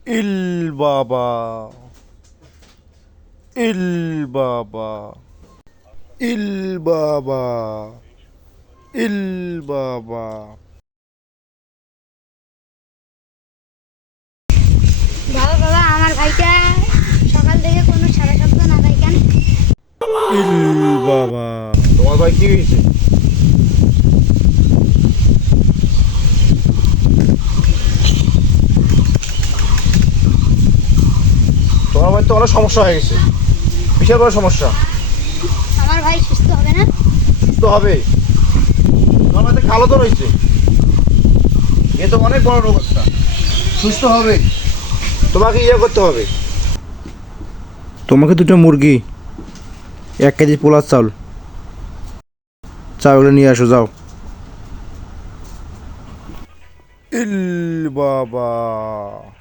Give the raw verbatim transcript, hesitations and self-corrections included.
ইল বাবা, ইল বাবা, ইল বাবা, ইল বাবা। বাবা বাবা আমার ভাইটা সকাল থেকে কোনো সারা শব্দ না দেয় কেন? ইল বাবা। তোমার ভাই কি হয়েছে? তোমার ভাই তো অনেক সমস্যা হয়ে গেছে, বিশাল বড় সমস্যা। আমার ভাই সুস্থ হবে না? সুস্থ হবে? তোমার ভাই তো কালো তো রয়েছে, এ তো অনেক বড় রোগ একটা। সুস্থ হবে, তোমাকে ইয়ে করতে হবে। তোমাকে দুটো মুরগি, এক কেজি পোলার চাউল, চাউলে নিয়ে আসো যাও। ইল বাবা।